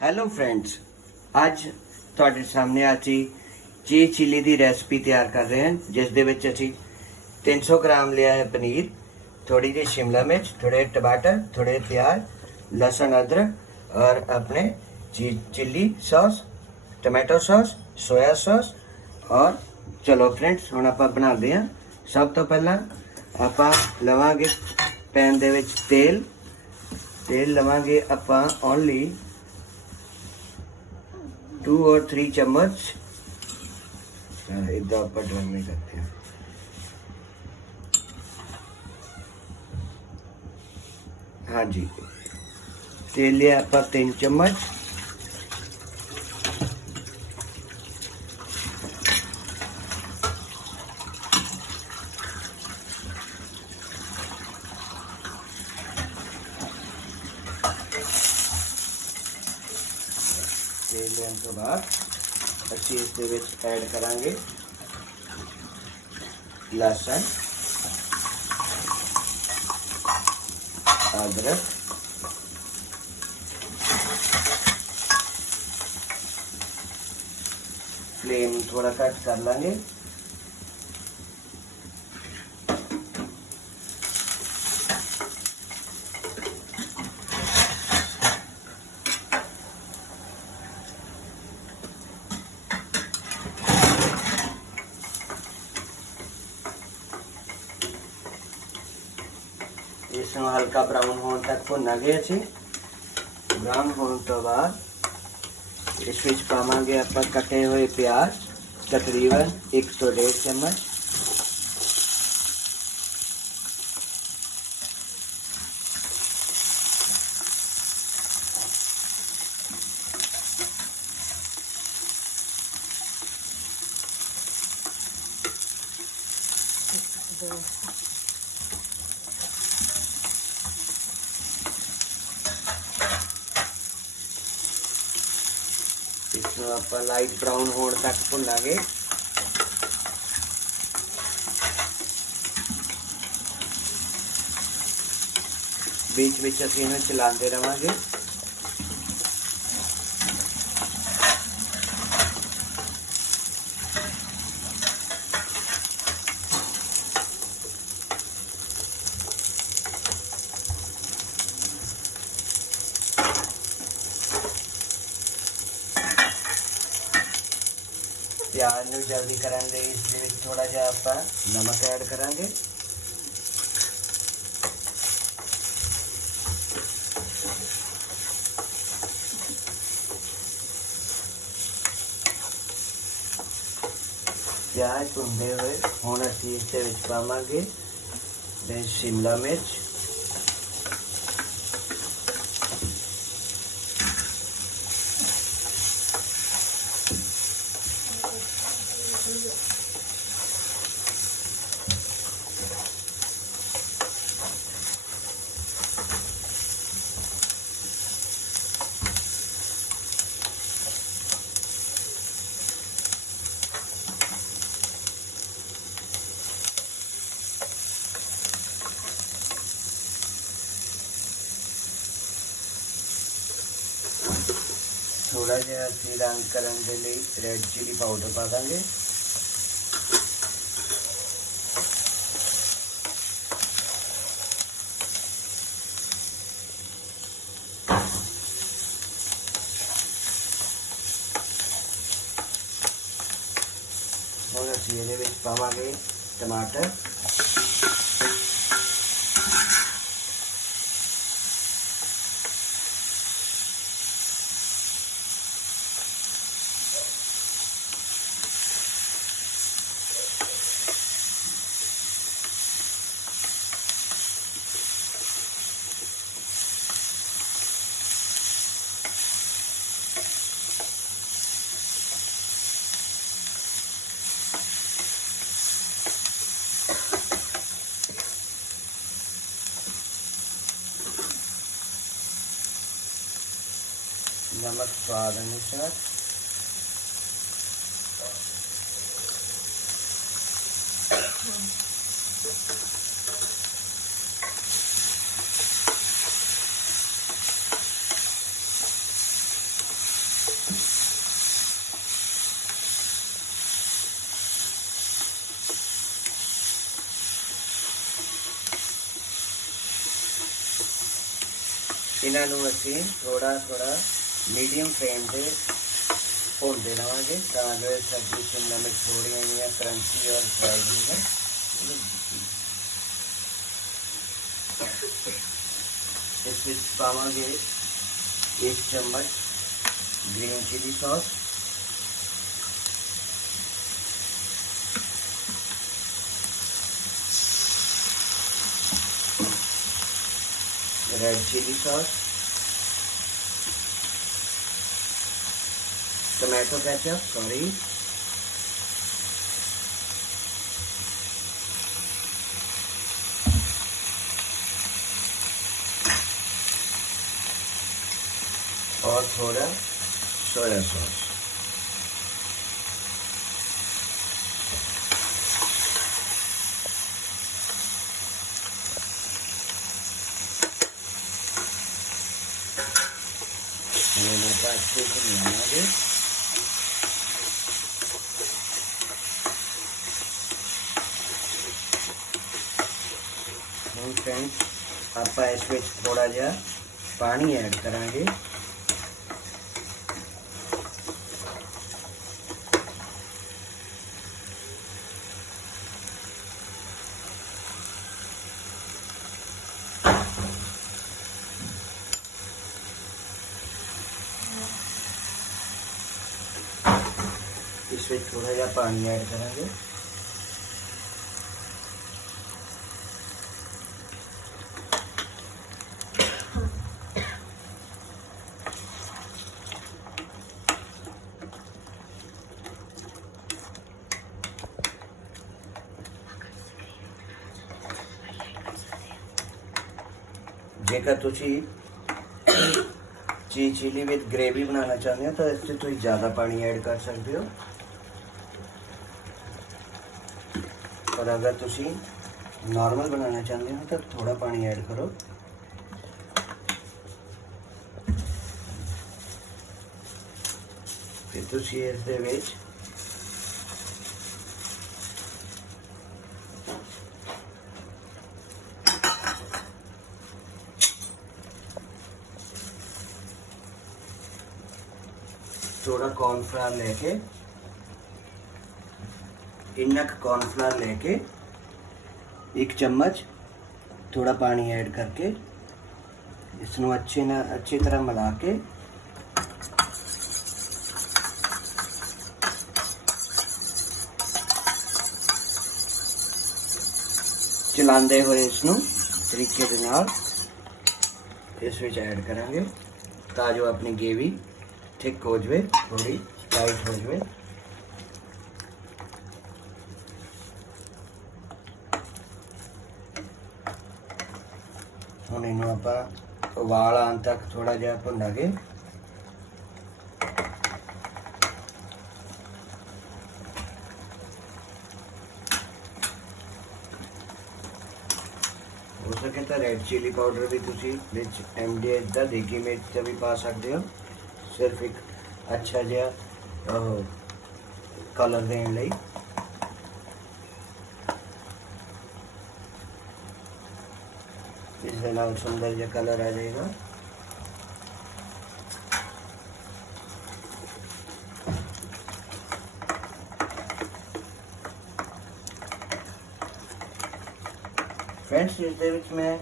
Hello friends ਅੱਜ ਤੁਹਾਡੇ ਸਾਹਮਣੇ ਅਸੀਂ ਚੀਜ਼ ਚਿੱਲੀ ਦੀ ਰੈਸਪੀ ਤਿਆਰ ਕਰ ਰਹੇ ਹਾਂ, ਜਿਸ ਦੇ ਵਿੱਚ ਅਸੀਂ 300 ਗ੍ਰਾਮ ਲਿਆ ਹੈ ਪਨੀਰ ਥੋੜੀ ਜਿਹੀ ਸ਼ਿਮਲਾ ਮਿਰਚ ਥੋੜੇ ਟਮਾਟਰ ਥੋੜੇ ਪਿਆਜ਼, ਲਸਣ, ਅਦਰਕ ਔਰ ਆਪਣੇ ਚੀਜ਼ chilli sauce, tomato sauce, soya sauce ਔਰ ਚਲੋ ਫਰੈਂਡਸ ਹੁਣ ਆਪਾਂ ਬਣਾਉਂਦੇ ਹਾਂ। ਸਭ ਤੋਂ ਪਹਿਲਾਂ ਆਪਾਂ ਲਵਾਂਗੇ ਪੈਨ ਦੇ ਵਿੱਚ ਤੇਲ ਤੇਲ ਲਵਾਂਗੇ ਆਪਾਂ ਓਨਲੀ टू और थ्री चम्मच इधर ऊपर ड्रम में करते हैं। हाँ जी। तेल लिया आपका तीन चम्मच। ਦੇ ਵਿੱਚ ਐਡ ਕਰਾਂਗੇ ਲਸਣ ਅਦਰਕ ਫਲੇਮ ਥੋੜਾ ਘੱਟ ਕਰ ਲਾਂਗੇ हल्का ब्राउन होने तक को नगे ब्राउन होने तो बाद इस पावे अपन कटे हुए प्याज, तकरीबन एक सौ डेढ़ चम्मच। ਇਸ ਨੂੰ ਆਪਾਂ ਲਾਈਟ ਬਰਾਊਨ ਹੋਣ ਤੱਕ ਭੁੰਨਾਂਗੇ ਵਿੱਚ ਵਿੱਚ ਅਸੀਂ ਇਹਨੂੰ ਚਲਾਉਂਦੇ ਰਵਾਂਗੇ ਪਿਆਜ਼ ਨੂੰ ਜਲਦੀ ਕਰਨ ਲਈ ਇਸ ਦੇ ਵਿੱਚ ਥੋੜਾ ਜਿਹਾ ਆਪਾਂ ਨਮਕ ਐਡ ਕਰਾਂਗੇ ਪਿਆਜ਼ ਭੁੰਨਦੇ ਹੋਏ ਹੁਣ ਅਸੀਂ ਇਸ ਦੇ ਵਿੱਚ ਪਾਵਾਂਗੇ ਥੋੜਾ ਜਿਹਾ ਅਸੀਂ ਰੰਗ ਕਰਨ ਦੇ ਲਈ ਰੈੱਡ ਚਿਲੀ ਪਾਊਡਰ ਪਾ ਦਾਂਗੇ ਹੁਣ ਅਸੀਂ ਇਹਦੇ ਵਿੱਚ ਪਾਵਾਂਗੇ ਟਮਾਟਰ नमक स्वाद अनुसार इन्हों थोड़ा थोड़ा ਥੋੜਾ ਮੀਡੀਅਮ ਫਲੇਮ ਤੇ ਭੁੰਨਦੇ ਰਹਾਂਗੇ ਤਾਂ ਜੋ ਇਹ ਸਬਜ਼ੀ ਸ਼ਿਮਲਾ ਮਿਰਚ ਥੋੜੀਆਂ ਜਿਹੀਆਂ ਕਰੰਚੀ ਔਰ ਫਰਾਈਡ ਹੋ ਜਾਣ ਇਸ ਵਿੱਚ ਪਾਵਾਂਗੇ ਇੱਕ ਚਮਚ green chilli sauce red chilli sauce tomato ketchup sorry और थोड़ा सोया सॉस। मैंने का अच्छे से मिलाएँगे ਆਪਾਂ ਇਸ ਵਿੱਚ ਥੋੜਾ ਜਿਹਾ ਪਾਣੀ ਐਡ ਕਰਾਂਗੇ ਇਸ ਵਿੱਚ ਥੋੜਾ ਜਿਹਾ ਪਾਣੀ ਐਡ ਜੇਕਰ ਤੁਸੀਂ ਚੀ ਚਿਲੀ ਵਿਦ ਗ੍ਰੇਵੀ ਬਣਾਉਣਾ ਚਾਹੁੰਦੇ ਹੋ ਤਾਂ ਇਸ 'ਚ ਤੁਸੀਂ ਜ਼ਿਆਦਾ ਪਾਣੀ ਐਡ ਕਰ ਸਕਦੇ ਹੋ ਪਰ ਅਗਰ ਤੁਸੀਂ ਨਾਰਮਲ ਬਣਾਉਣਾ ਚਾਹੁੰਦੇ ਹੋ ਤਾਂ ਥੋੜਾ ਪਾਣੀ ਐਡ ਕਰੋ ਫਿਰ ਤੁਸੀਂ ਇਸ ਦੇ ਵਿੱਚ ਲੈ ਕੇ ਇੰਨਾ ਕੁ ਕੌਰਨਫਲਾਵਰ ਲੈ ਕੇ, ਇੱਕ ਚਮਚ ਥੋੜਾ ਪਾਣੀ ਐਡ ਕਰਕੇ ਇਸ ਨੂੰ ਅੱਛੇ ਨਾਲ ਅੱਛੀ ਤਰ੍ਹਾਂ ਮਿਲਾ ਕੇ, ਚਲਾਉਂਦੇ ਹੋਏ ਇਸ ਨੂੰ ਤਰੀਕੇ ਦੇ ਨਾਲ ਇਸ ਵਿੱਚ ਐਡ ਕਰਾਂਗੇ, ਤਾਂ ਜੋ ਆਪਣੀ ਗੇਵੀ ਠੀਕ ਹੋ ਜਵੇ ਥੋੜੀ ਟਾਈਟ ਹੋ ਜਵੇ ਹੁਣ ਇਹਨੂੰ ਆਪਾਂ ਉਬਾਲ ਆਉਣ ਤੱਕ ਥੋੜਾ ਜਿਹਾ ਭੁੰਨਾਂਗੇ ਹੋ ਸਕੇ ਤਾਂ ਰੈਡ ਚਿਲੀ ਪਾਊਡਰ ਵੀ ਤੁਸੀਂ ਵਿੱਚ ਐਮਡੀਐਚ ਦਾ ਦੇਗੀ ਮਿਰਚ ਦਾ ਵੀ ਪਾ ਸਕਦੇ ਹੋ ਸਿਰਫ ਇੱਕ ਅੱਛਾ ਜਿਹਾ ਕਲਰ ਦੇਣ ਲਈ ਇਸ ਦੇ ਨਾਲ ਸੁੰਦਰ ਜਿਹਾ ਕਲਰ ਆ ਜਾਏਗਾ ਫਰੈਂਡਸ ਇਸ ਦੇ ਵਿੱਚ ਮੈਂ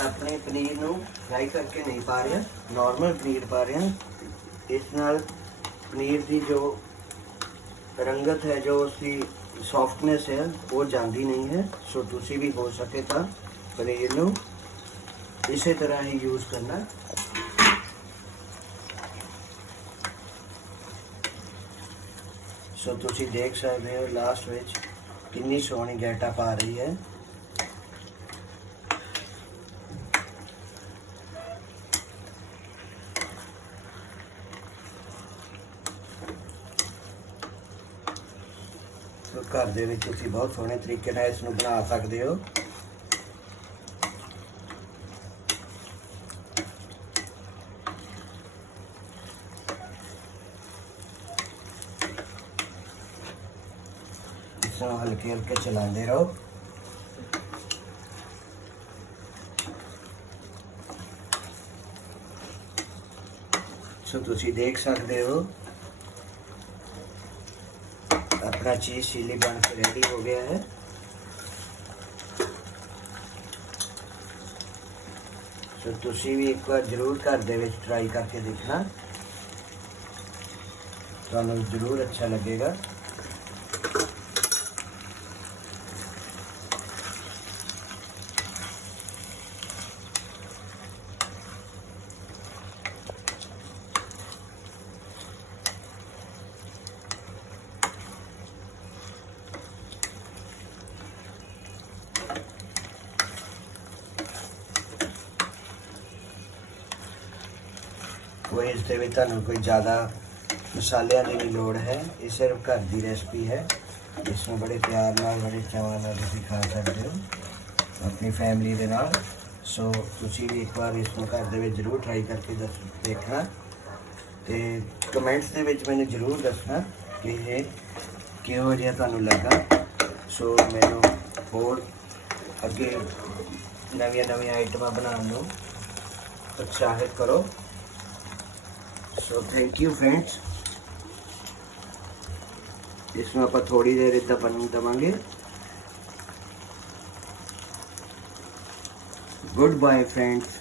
ਆਪਣੇ ਪਨੀਰ ਨੂੰ ਫਰਾਈ ਕਰਕੇ ਨਹੀਂ ਪਾ ਰਿਹਾ ਨਾਰਮਲ ਪਨੀਰ ਪਾ ਰਿਹਾ ਇਸ ਨਾਲ ਪਨੀਰ ਦੀ ਜੋ ਰੰਗਤ ਹੈ, ਜੋ ਉਸਦੀ ਸੌਫਟਨੈਸ ਹੈ, ਉਹ ਜਾਂਦੀ ਨਹੀਂ ਹੈ। ਸੋ ਤੁਸੀਂ ਵੀ ਹੋ ਸਕੇ ਤਾਂ ਪਨੀਰ ਨੂੰ ਇਸੇ ਤਰ੍ਹਾਂ ਹੀ ਯੂਜ਼ ਕਰਨਾ। ਸੋ ਤੁਸੀਂ ਦੇਖ ਸਕਦੇ ਹੋ ਲਾਸਟ ਵਿੱਚ ਕਿੰਨੀ ਸੋਹਣੀ ਗੈਟਾ ਪਾ ਰਹੀ ਹੈ। घर बहुत सोहने तरीके ने इसको बना सकते हो हल्के हल्के चलाते रहो सो तुम देख सकते हो ਆਪਣਾ ਚੀਜ਼ ਚਿੱਲੀ ਬਣ ਕੇ ਰੈਡੀ ਹੋ ਗਿਆ ਹੈ ਸੋ ਤੁਸੀਂ ਵੀ ਇੱਕ ਵਾਰ ਜ਼ਰੂਰ ਘਰ ਦੇ ਵਿੱਚ ਟਰਾਈ ਕਰਕੇ ਦੇਖਣਾ ਤੁਹਾਨੂੰ ਜ਼ਰੂਰ ਅੱਛਾ ਲੱਗੇਗਾ ਕੋਈ ਇਸ ਦੇ ਵਿੱਚ ਤੁਹਾਨੂੰ ਕੋਈ ਜ਼ਿਆਦਾ ਮਸਾਲਿਆਂ ਦੀ ਨਹੀਂ ਲੋੜ ਹੈ, ਇਹ ਸਿਰਫ ਘਰ ਦੀ ਰੈਸਪੀ ਹੈ। ਇਸ ਨੂੰ ਬੜੇ ਪਿਆਰ ਨਾਲ, ਬੜੇ ਚਾਵਾਂ ਨਾਲ ਤੁਸੀਂ ਖਾ ਸਕਦੇ ਹੋ, ਆਪਣੀ ਫੈਮਿਲੀ ਦੇ ਨਾਲ। ਸੋ ਤੁਸੀਂ ਵੀ ਇੱਕ ਵਾਰ ਇਸ ਨੂੰ ਘਰ ਦੇ ਵਿੱਚ ਜ਼ਰੂਰ ਟਰਾਈ ਕਰਕੇ ਦੱਸ, ਦੇਖਣਾ। ਤੇ ਕਮੈਂਟਸ ਦੇ ਵਿੱਚ ਮੈਨੂੰ ਜ਼ਰੂਰ ਦੱਸਣਾ ਕਿ ਇਹ ਕਿਹੋ ਜਿਹਾ ਤੁਹਾਨੂੰ ਲੱਗਾ। ਸੋ ਮੈਨੂੰ ਹੋਰ ਅੱਗੇ ਨਵੀਆਂ ਨਵੀਆਂ ਆਈਟਮਾਂ ਬਣਾਉਣ ਨੂੰ ਉਤਸ਼ਾਹਿਤ ਕਰੋ। सो थैंक यू फ्रेंड्स इसमें आप थोड़ी देर इतना पानी दबाएँगे। Good bye friends